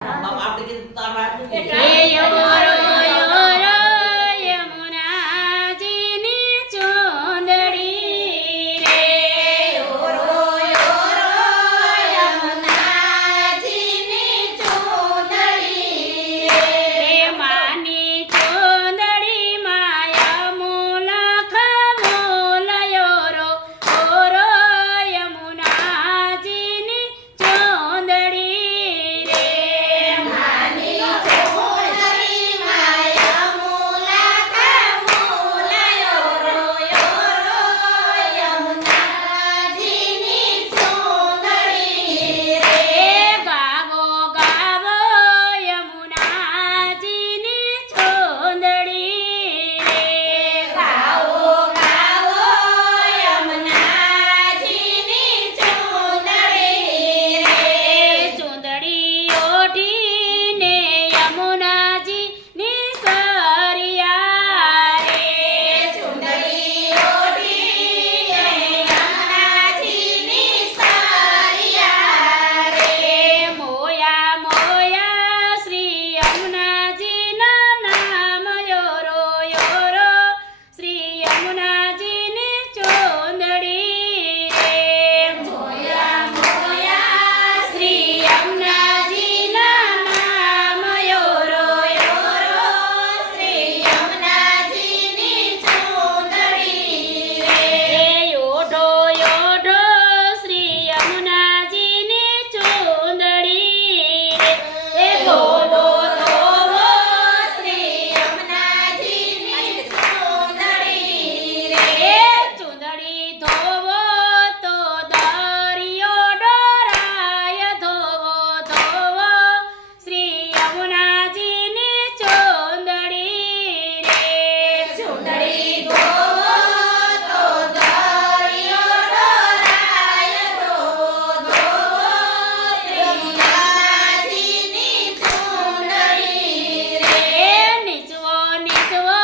આપણે કીધું તો આપણે હે યોરો યોરો યમુનાજીની ચોંદડી રે યોરો યોરો યમુનાજીની ચોંદડી રે માની ચોંદડી માયા મૂલખ મૂલ યોરો યોરો યમુનાજીની ચોંદડી રે માની ચોંદડી માયા મૂલખ મૂલ યોરો યોરો યમુનાજીની ચોંદડી રે ગાવો ગાવો યમુનાજીની ચોંદડી રે ગાવો ગાવો યમુનાજીની ચોંદડી રે ચોંદડી ઓઢીને યમુનાજીની સરિયા રે ચુંદડી ઓઢીને યમુનાજીની સરિયા રે મોયા મોયા શ્રી યમુનાજીના નામ યોરો યોરો શ્રી યમુનાજીની ચોંદડી રે મોયા મોયા શ્રી યમુનાજીના નામ યોરો યોરો શ્રી યમુનાજીની ચોંદડી રે યોઢો યોઢો શ્રી યમુનાજીની ચોંદડી રે ધોવો ધોવો શ્રી યમુનાજીની ચોંદડી રે ચોંદડી ધોવો તો દરિયો ડોરાય ધોવો ધોવો શ્રી યમુનાજીની ચોંદડી રે ચુંદડી ધોવો તો દરિયો ડોરાય ધોવો ધોવો શ્રી યમુનાજીની ચોંદડી રે નીચવો નીચવો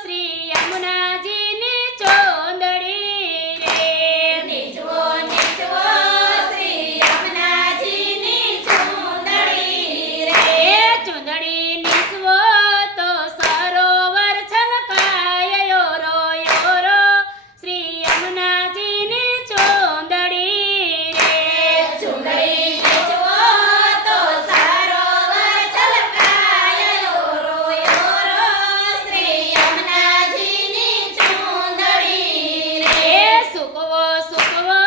શ્રી યમુનાજીની ચોંદડી રે નીચવો નીચવો શ્રી યમુનાજીની ચોંદડી રે ચોંદડી નીચવો તો સરોવર છલકાય યોરો યોરો શ્રી યમુનાજીની ચોંદડી રે ચુંદડી નીચવો તો સરોવર છલકાય યોરો યોરો શ્રી યમુનાજીની ચોંદડી રે સુકવો સુકવો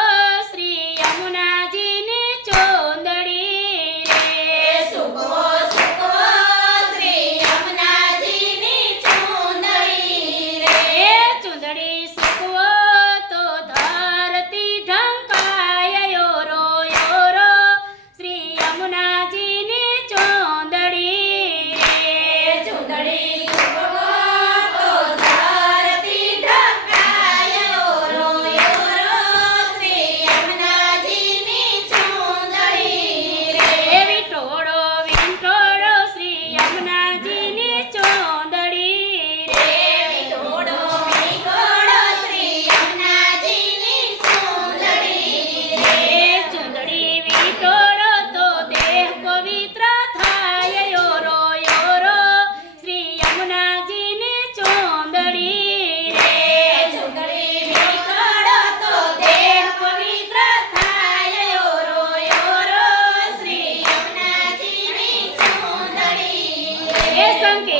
શ્રી યમુનાજીની ચોંદડી રે સુકવો સુકવો શ્રી યમુનાજીની ચોંદડી રે ચોંદડી સુકવો તો ધરતી ઢંકાય યોરો યોરો શ્રી યમુનાજીની ચોંદડી રે ચુંદડી સુકવો તો ધરતી ઢંકાય યોરો યોરો શ્રી યમુનાજીની ચોંદડી રે વિઠોળો વિઠોળો શ્રી યમુનાજીની ચોંદડી રે વિઠોળો વિઠોળો શ્રી યમુનાજીની ચોંદડી રે ચોંદડી વિઠોળો તો દેહ પવિત્ર થાય યોરો યોરો શ્રી યમુનાજીની ચોંદડી રે ચુંદડી વિઠોળો તો દેહ પવિત્ર થાય યોરો યોરો શ્રી યમુનાજીની ચોંદડી રે સંકેત